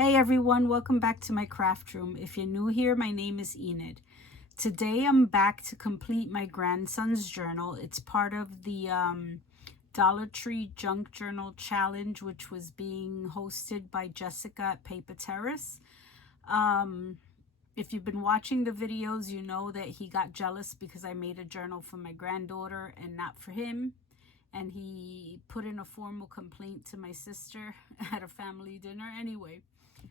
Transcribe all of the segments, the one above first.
Hey everyone, welcome back to my craft room. If you're new here, my name is Enid. Today I'm back to complete my grandson's journal. It's part of the Dollar Tree Junk Journal Challenge, which was being hosted by Jessica at Paper Terrace. If you've been watching the videos, you know that he got jealous because I made a journal for my granddaughter and not for him. And he put in a formal complaint to my sister at a family dinner. Anyway,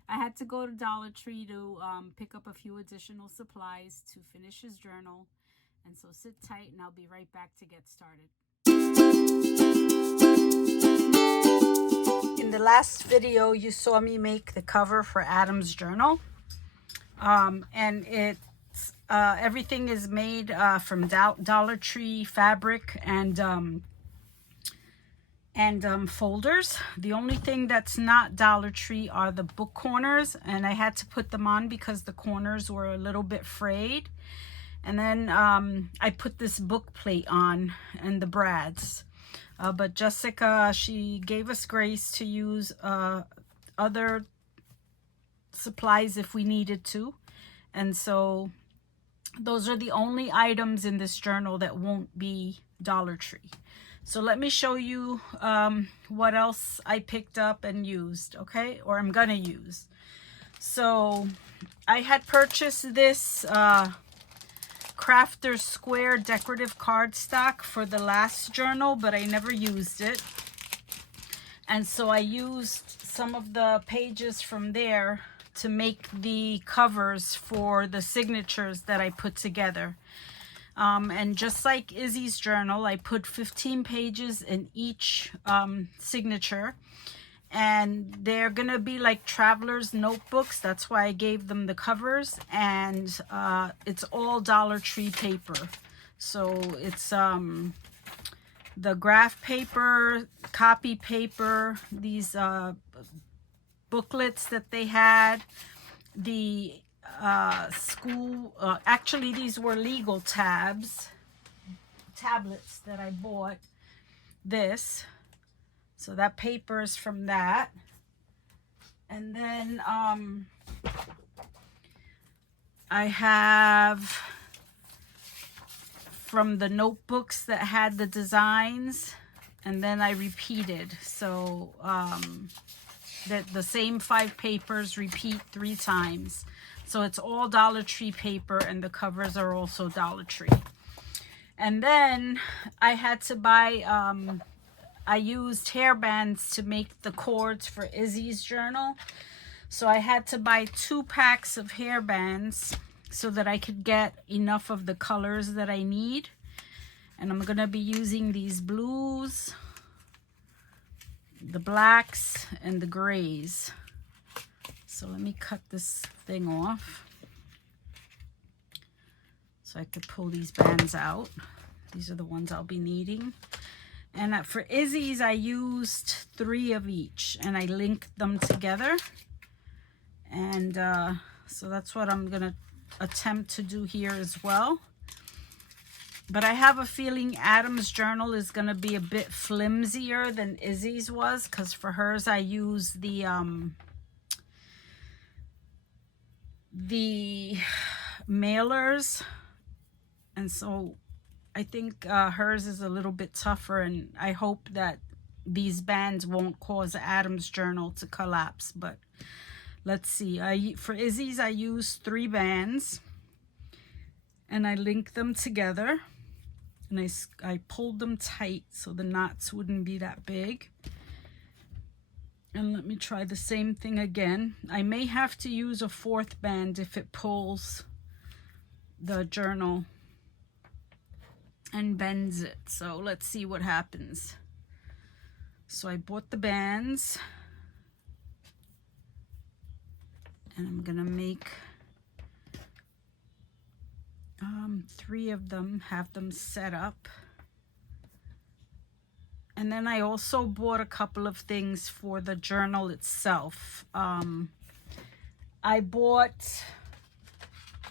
I had to go to Dollar Tree to pick up a few additional supplies to finish his journal. And so sit tight and I'll be right back to get started. In the last video, you saw me make the cover for Adam's journal. And it's everything is made from Dollar Tree fabric and folders. The only thing that's not Dollar Tree are the book corners, and I had to put them on because the corners were a little bit frayed. And then I put this book plate on and the brads. But Jessica, she gave us grace to use other supplies if we needed to. And so those are the only items in this journal that won't be Dollar Tree. So let me show you what else I picked up and used, okay? Or I'm gonna use. So I had purchased this Crafter's Square decorative cardstock for the last journal, but I never used it. And so I used some of the pages from there to make the covers for the signatures that I put together. And just like Izzy's journal, I put 15 pages in each signature, and they're gonna be like traveler's notebooks. That's why I gave them the covers, and it's all Dollar Tree paper. So it's the graph paper, copy paper, these booklets that they had, the school, actually these were legal tablets that I bought. This, so that paper is from that. And then I have from the notebooks that had the designs, and then I repeated, so that the same 5 papers repeat 3 times. So it's all Dollar Tree paper, and the covers are also Dollar Tree. And then I had to buy, I used hair bands to make the cords for Izzy's journal. So I had to buy 2 packs of hair bands so that I could get enough of the colors that I need. And I'm gonna be using these blues, the blacks, and the grays. So let me cut this thing off so I could pull these bands out. These are the ones I'll be needing. And for Izzy's, I used 3 of each, and I linked them together. And so that's what I'm gonna attempt to do here as well. But I have a feeling Adam's journal is gonna be a bit flimsier than Izzy's was, because for hers I used the mailers, and so I think hers is a little bit tougher, and I hope that these bands won't cause Adam's journal to collapse. But let's see. For Izzy's, I used 3 bands, and I linked them together, and I pulled them tight so the knots wouldn't be that big. And let me try the same thing again. I may have to use a 4th band if it pulls the journal and bends it. So let's see what happens. So I bought the bands, and I'm gonna make 3 of them, have them set up. And then I also bought a couple of things for the journal itself. I bought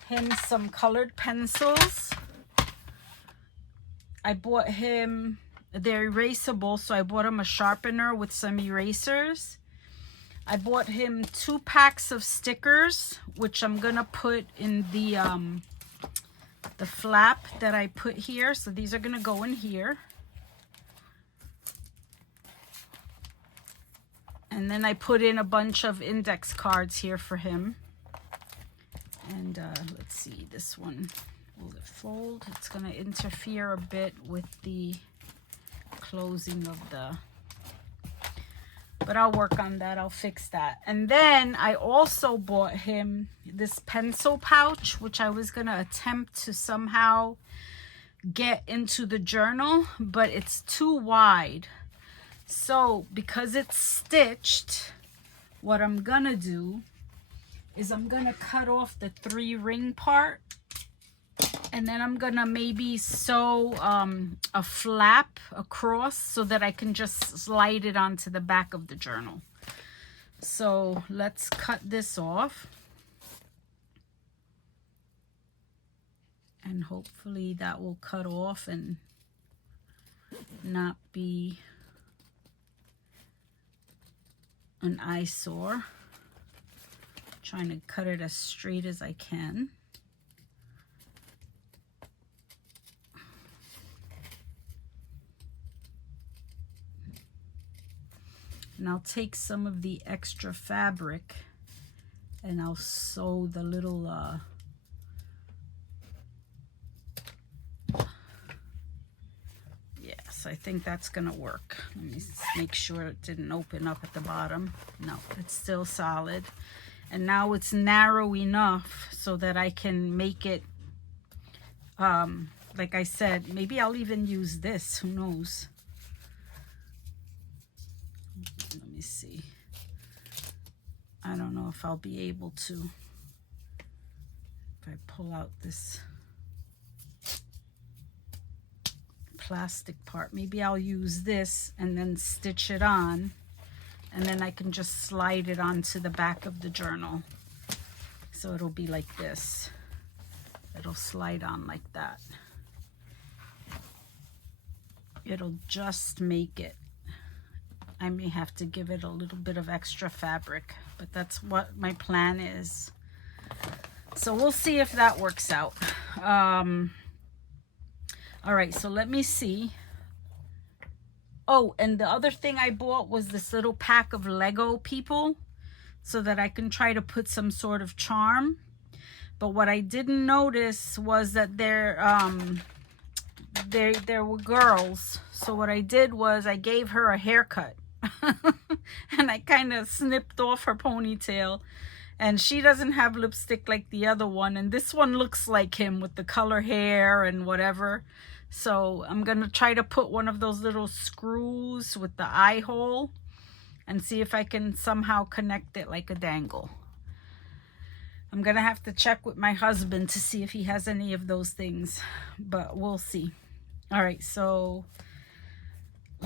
him some colored pencils. I bought him, they're erasable, so I bought him a sharpener with some erasers. I bought him 2 packs of stickers, which I'm gonna put in the flap that I put here. So these are gonna go in here. And then I put in a bunch of index cards here for him. And let's see, this one, will it fold? It's gonna interfere a bit with the closing of the, but I'll work on that, I'll fix that. And then I also bought him this pencil pouch, which I was gonna attempt to somehow get into the journal, but it's too wide. So because it's stitched, what I'm gonna do is I'm gonna cut off the 3 ring part, and then I'm gonna maybe sew a flap across so that I can just slide it onto the back of the journal. So let's cut this off. And hopefully that will cut off and not be an eyesore. Trying to cut it as straight as I can. And I'll take some of the extra fabric and I'll sew the little yes, I think that's gonna work. Let me make sure it didn't open up at the bottom. No, it's still solid. And now it's narrow enough so that I can make it, like I said, maybe I'll even use this, who knows. Let me see. I don't know if I'll be able to. If I pull out this plastic part, maybe I'll use this and then stitch it on, and then I can just slide it onto the back of the journal. So it'll be like this. It'll slide on like that. It'll just make it. I may have to give it a little bit of extra fabric, but that's what my plan is. So we'll see if that works out. All right, so let me see. Oh, and the other thing I bought was this little pack of Lego people so that I can try to put some sort of charm. But what I didn't notice was that there were girls. So what I did was I gave her a haircut. And I kind of snipped off her ponytail, and she doesn't have lipstick like the other one, and this one looks like him with the color hair and whatever. So I'm gonna try to put one of those little screws with the eye hole and see if I can somehow connect it like a dangle. I'm gonna have to check with my husband to see if he has any of those things, but we'll see. All right, so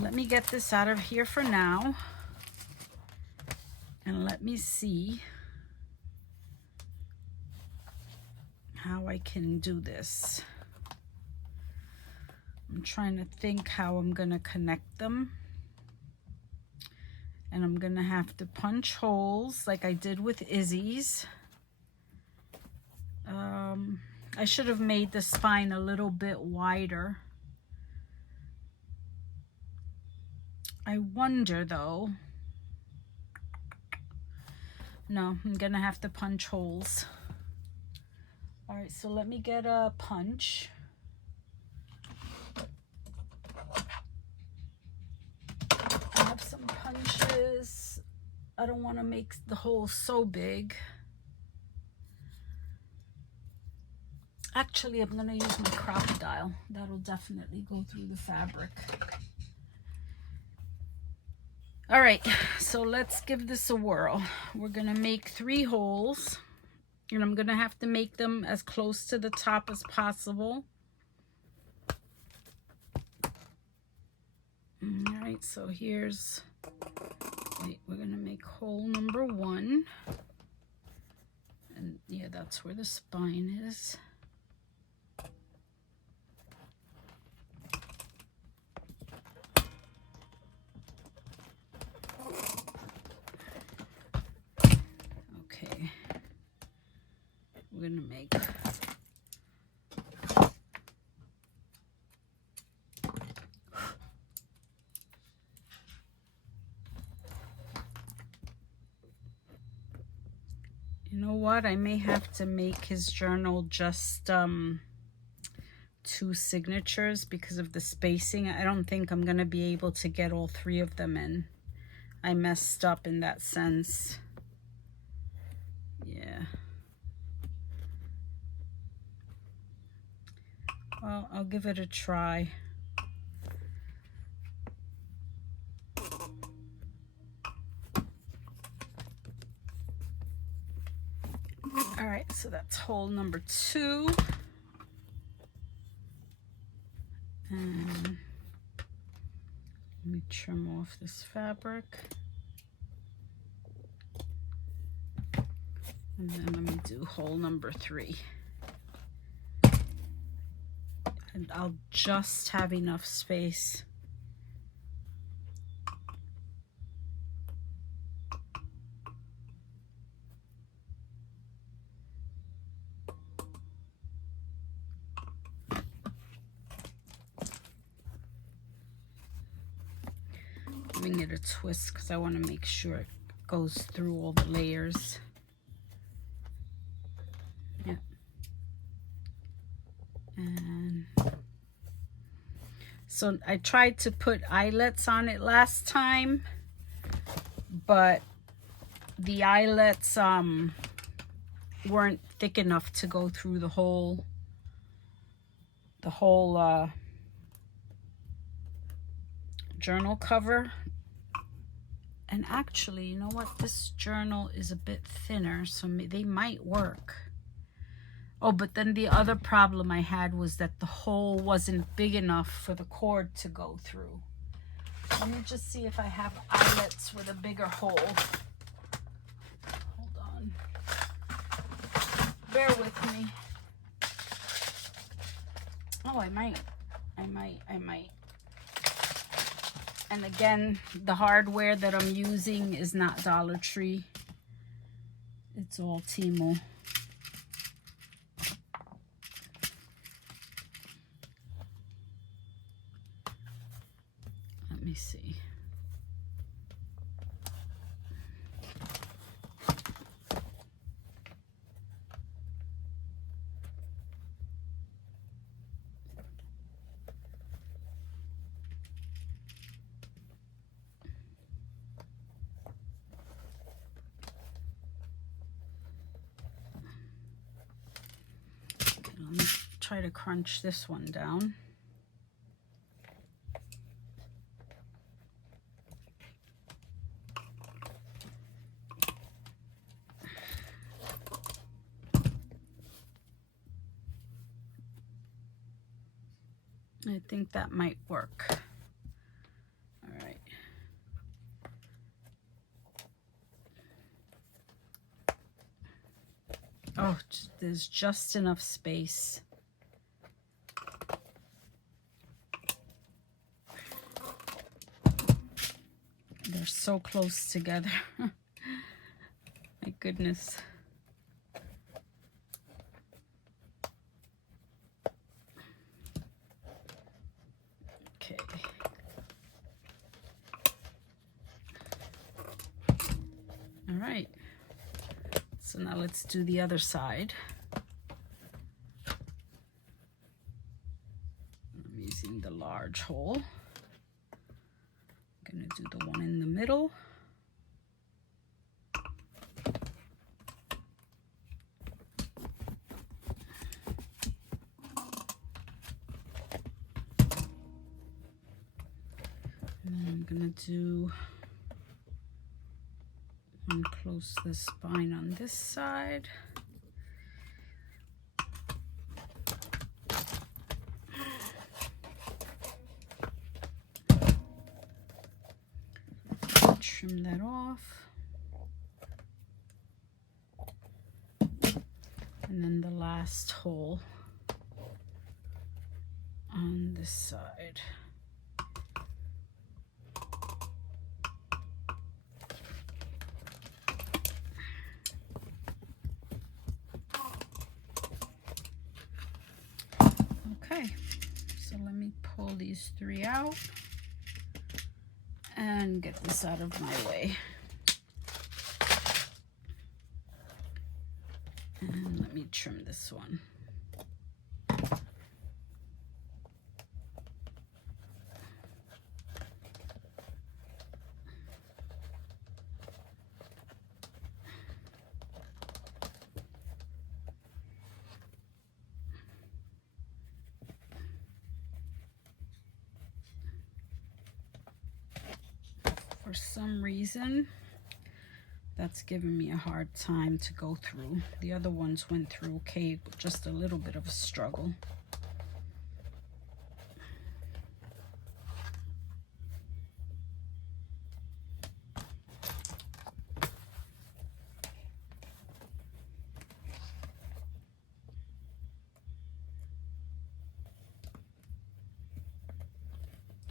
let me get this out of here for now, and let me see how I can do this. I'm trying to think how I'm gonna connect them, and I'm gonna have to punch holes like I did with Izzy's. I should have made the spine a little bit wider. I wonder though. No, I'm gonna have to punch holes. All right, so let me get a punch. I have some punches. I don't want to make the hole so big. Actually, I'm gonna use my crocodile. That'll definitely go through the fabric. All right, so let's give this a whirl. We're gonna make 3 holes, and I'm gonna have to make them as close to the top as possible. All right, so here's, wait, we're gonna make hole number 1. And yeah, that's where the spine is. we're gonna make. You know what? I may have to make his journal just 2 signatures because of the spacing. I don't think I'm gonna be able to get all 3 of them in. I messed up in that sense. Yeah. Well, I'll give it a try. All right, so that's hole number 2. And let me trim off this fabric. And then let me do hole number 3. And I'll just have enough space. Giving it a twist because I want to make sure it goes through all the layers. Yeah. And so I tried to put eyelets on it last time, but the eyelets weren't thick enough to go through the whole journal cover. And actually, you know what? This journal is a bit thinner, so they might work. Oh, but then the other problem I had was that the hole wasn't big enough for the cord to go through. Let me just see if I have eyelets with a bigger hole. Hold on. Bear with me. Oh, I might. And again, the hardware that I'm using is not Dollar Tree. It's all Temu. Let me see. Let me try to crunch this one down. I think that might work. All right. Oh, there's just enough space. They're so close together. My goodness. Okay. All right. So now let's do the other side. I'm using the large hole. I'm gonna do the one in the middle. And then I'm gonna do one close the spine on this side. Trim that off. And then the last hole on this side. pull these 3 out and get this out of my way. And let me trim this one. For some reason, that's giving me a hard time to go through. The other ones went through okay, but just a little bit of a struggle.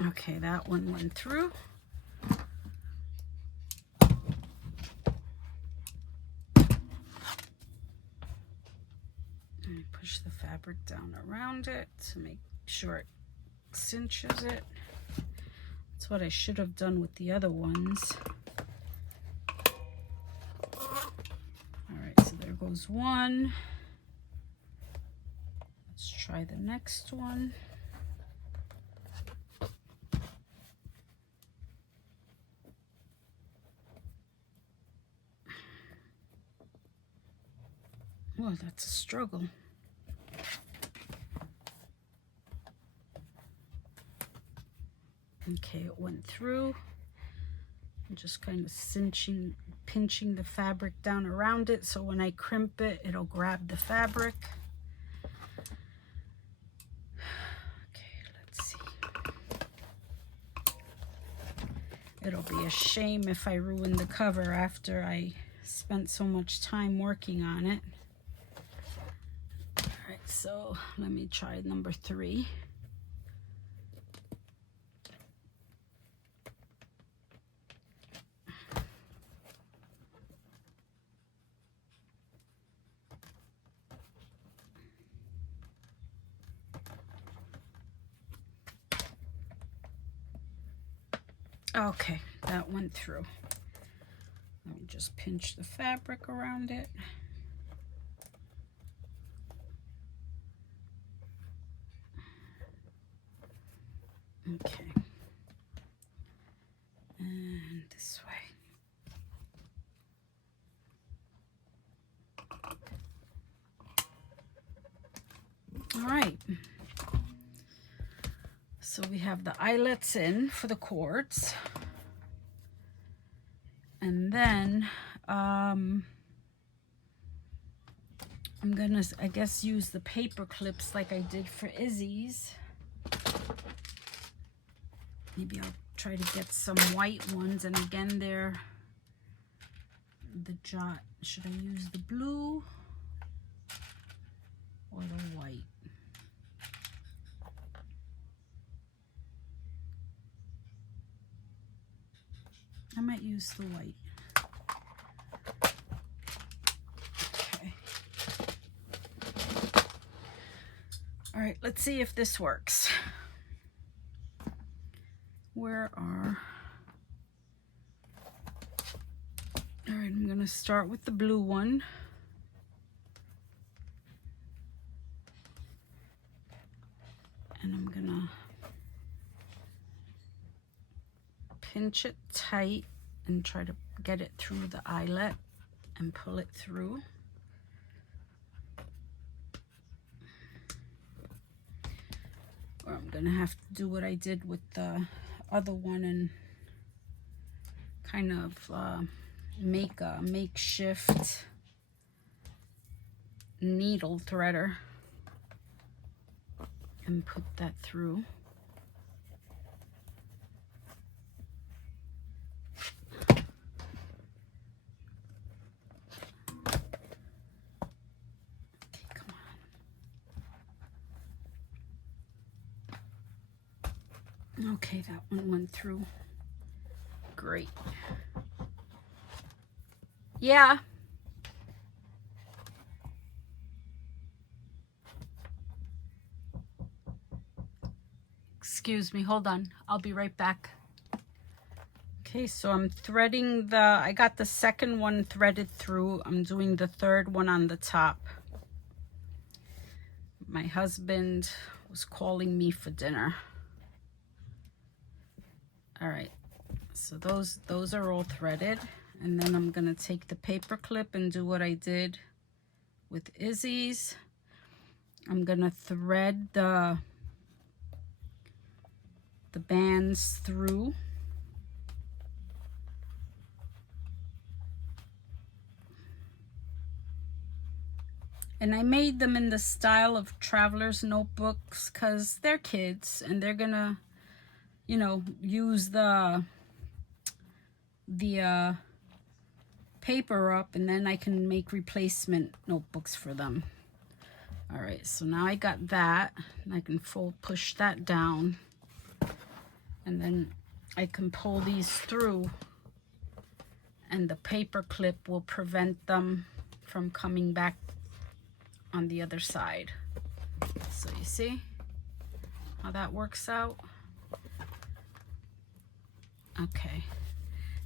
Okay, that one went through. Push the fabric down around it to make sure it cinches it. That's what I should have done with the other ones. All right, so there goes one. Let's try the next one. Well, that's a struggle. Okay, it went through. I'm just kind of pinching the fabric down around it so when I crimp it, it'll grab the fabric. Okay, let's see. It'll be a shame if I ruin the cover after I spent so much time working on it. All right, so let me try number 3. Okay, that went through. Let me just pinch the fabric around it. Okay. And this way. All right. So we have the eyelets in for the cords. And then I'm gonna, I guess, use the paper clips like I did for Izzy's. Maybe I'll try to get some white ones. And again, they're the jot. Should I use the blue or the white? I might use the white. Okay. All right, let's see if this works. Where are... All right, I'm gonna start with the blue one. And I'm gonna pinch it tight and try to get it through the eyelet and pull it through. Or I'm gonna have to do what I did with the other one and kind of make a makeshift needle threader and put that through. Okay, that one went through. Great. Yeah. Excuse me, hold on. I'll be right back. Okay, so I'm threading I got the second one threaded through. I'm doing the third one on the top. My husband was calling me for dinner. All right, so those are all threaded. And then I'm gonna take the paper clip and do what I did with Izzy's. I'm gonna thread the bands through. And I made them in the style of traveler's notebooks because they're kids and they're gonna, you know, use the paper up, and then I can make replacement notebooks for them. All right, so now I got that, and I can push that down, and then I can pull these through, and the paper clip will prevent them from coming back on the other side. So you see how that works out? Okay.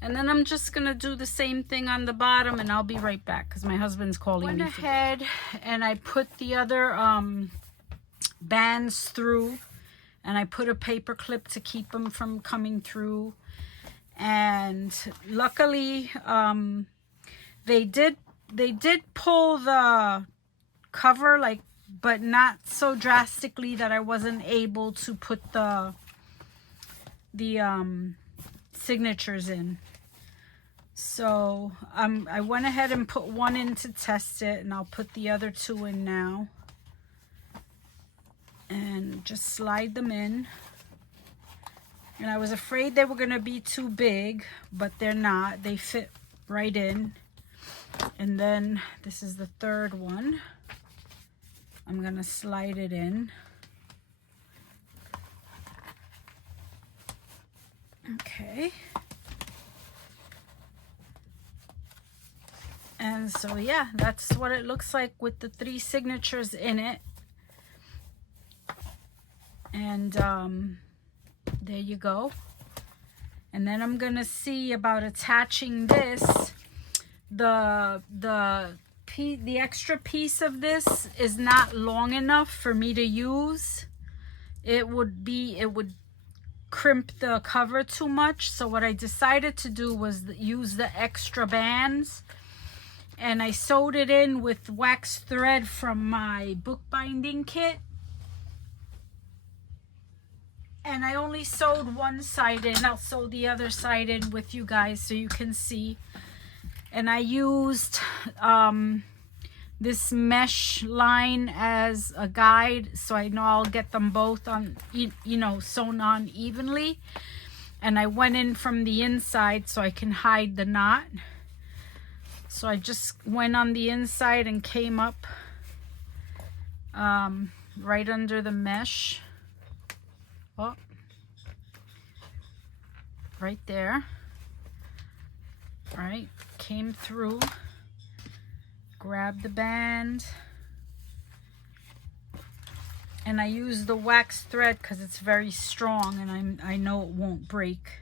And then I'm just gonna do the same thing on the bottom, and I'll be right back because my husband's calling me. Went ahead and I put the other bands through, and I put a paper clip to keep them from coming through. And luckily, they did pull the cover, like, but not so drastically that I wasn't able to put the signatures in. So I went ahead and put one in to test it, and I'll put the other two in now and just slide them in. And I was afraid they were gonna be too big, but they're not. They fit right in. And then this is the third one. I'm gonna slide it in. Okay. And so yeah, that's what it looks like with the 3 signatures in it. And there you go. And then I'm gonna see about attaching this. The extra piece of this is not long enough for me to use. It would crimp the cover too much. So what I decided to do was use the extra bands, and I sewed it in with wax thread from my bookbinding kit. And I only sewed one side in. I'll sew the other side in with you guys so you can see. And I used this mesh line as a guide, so I know I'll get them both on, you know, sewn on evenly. And I went in from the inside so I can hide the knot. So I just went on the inside and came up right under the mesh. Oh, right there. Right, came through, grabbed the band, and I use the wax thread because it's very strong and I know it won't break.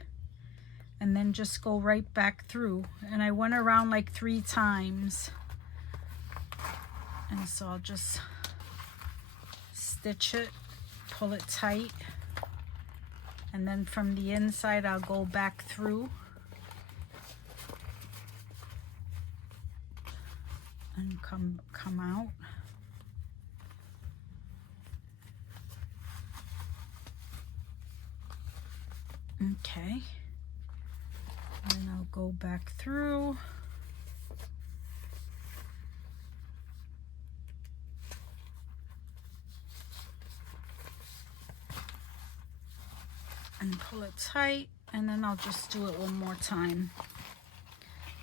And then just go right back through. And I went around like 3 times. And so I'll just stitch it, pull it tight, and then from the inside I'll go back through and come out. Okay, and I'll go back through. And pull it tight, and then I'll just do it one more time.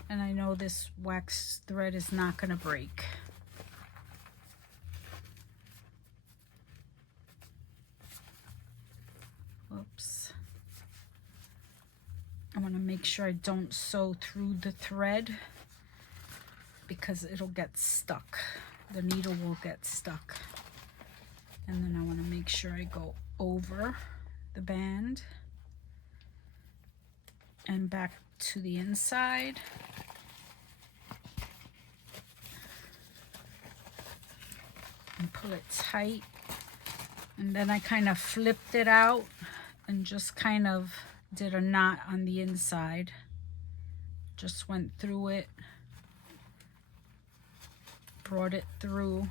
And I know this wax thread is not going to break. Whoops. I want to make sure I don't sew through the thread because it'll get stuck. The needle will get stuck. And then I want to make sure I go over the band and back to the inside. And pull it tight. And then I kind of flipped it out and just kind of did a knot on the inside. Just went through it, brought it through,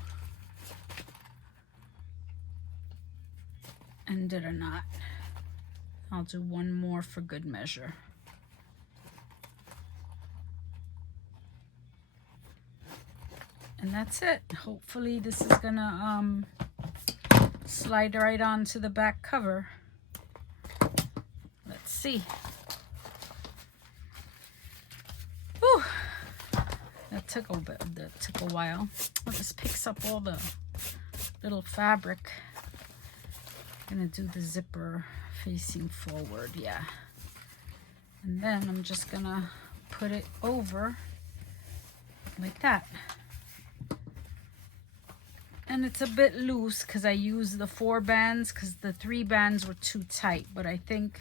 and did a knot. I'll do one more for good measure. And that's it. Hopefully this is gonna slide right onto the back cover. Let's see. Whew. That took a while. Well, this picks up all the little fabric. I'm gonna do the zipper facing forward, yeah. And then I'm just gonna put it over like that. And it's a bit loose because I used the 4 bands because the 3 bands were too tight, but I think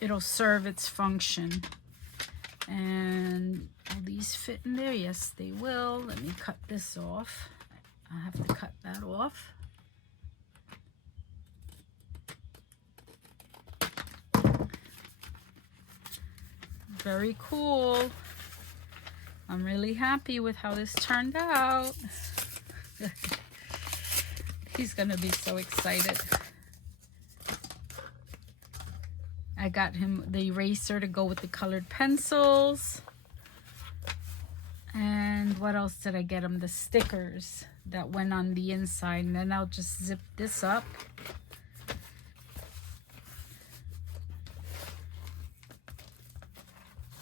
it'll serve its function. And will these fit in there? Yes, they will. Let me cut this off. I have to cut that off. Very cool. I'm really happy with how this turned out. He's gonna be so excited. I got him the eraser to go with the colored pencils. And what else did I get him? The stickers that went on the inside. And then I'll just zip this up.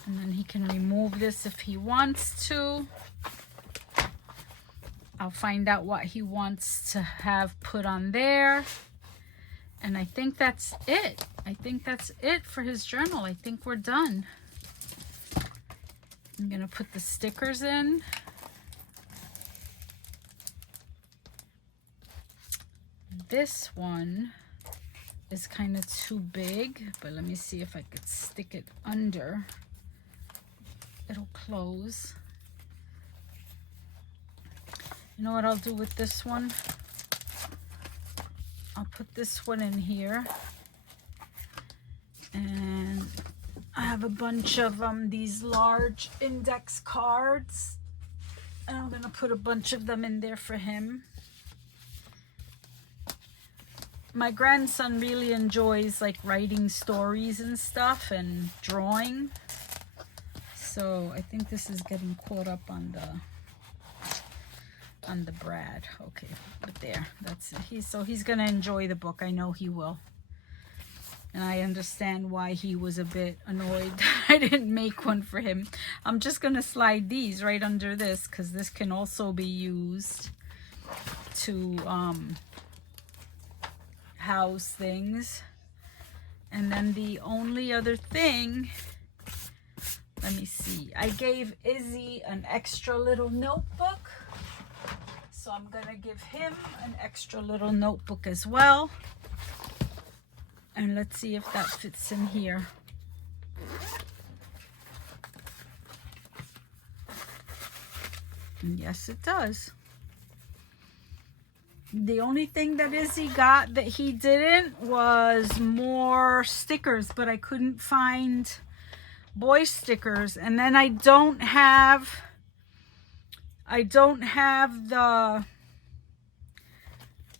And then he can remove this if he wants to. I'll find out what he wants to have put on there. And I think that's it. I think that's it for his journal. I think we're done. I'm gonna put the stickers in. This one is kind of too big, but let me see if I could stick it under. It'll close. You know what I'll do with this one? I'll put this one in here. And I have a bunch of these large index cards. And I'm gonna put a bunch of them in there for him. My grandson really enjoys like writing stories and stuff and drawing. So I think this is getting caught up on the Brad. Okay, but there, that's it. He's gonna enjoy the book. I know he will. And I understand why he was a bit annoyed that I didn't make one for him. I'm just gonna slide these right under this because this can also be used to house things. And then the only other thing, let me see, I gave Izzy an extra little notebook. So I'm gonna give him an extra little notebook as well. And let's see if that fits in here. And yes, it does. The only thing that Izzy got that he didn't was more stickers, but I couldn't find boy stickers. And then I don't have the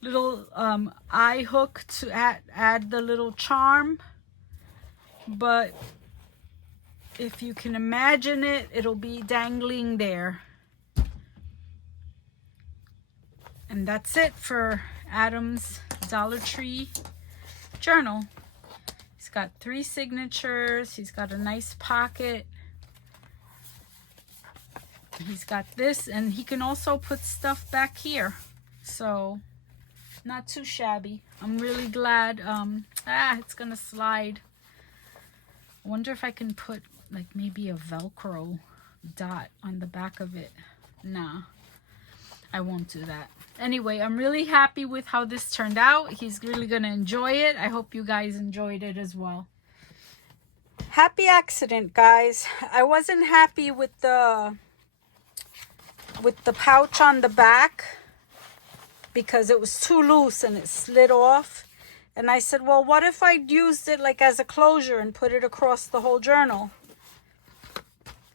little eye hook to add the little charm, but if you can imagine it, it'll be dangling there. And that's it for Adam's Dollar Tree journal. He's got 3 signatures. He's got a nice pocket. He's got this, and he can also put stuff back here. So not too shabby. I'm really glad. It's gonna slide. I wonder if I can put like maybe a Velcro dot on the back of it. Nah. I won't do that. Anyway, I'm really happy with how this turned out. He's really gonna enjoy it. I hope you guys enjoyed it as well. Happy accident, guys. I wasn't happy with the pouch on the back because it was too loose and it slid off. And I said, well, what if I used it like as a closure and put it across the whole journal?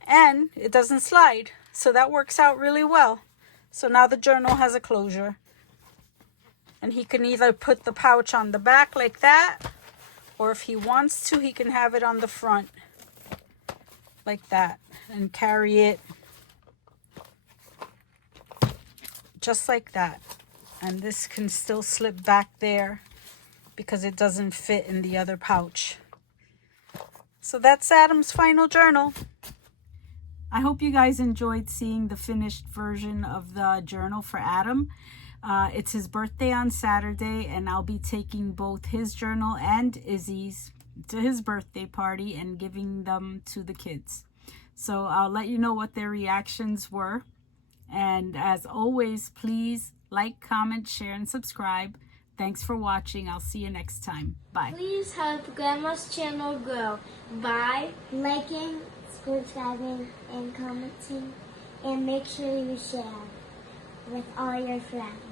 And it doesn't slide. So that works out really well. So now the journal has a closure. And he can either put the pouch on the back like that, or if he wants to, he can have it on the front like that and carry it just like that. And this can still slip back there because it doesn't fit in the other pouch. So that's Adam's final journal. I hope you guys enjoyed seeing the finished version of the journal for Adam. It's his birthday on Saturday, and I'll be taking both his journal and Izzy's to his birthday party and giving them to the kids. So I'll let you know what their reactions were. And as always, please like, comment, share, and subscribe. Thanks for watching. I'll see you next time. Bye. Please help Grandma's channel grow by liking, subscribing, and commenting. And make sure you share with all your friends.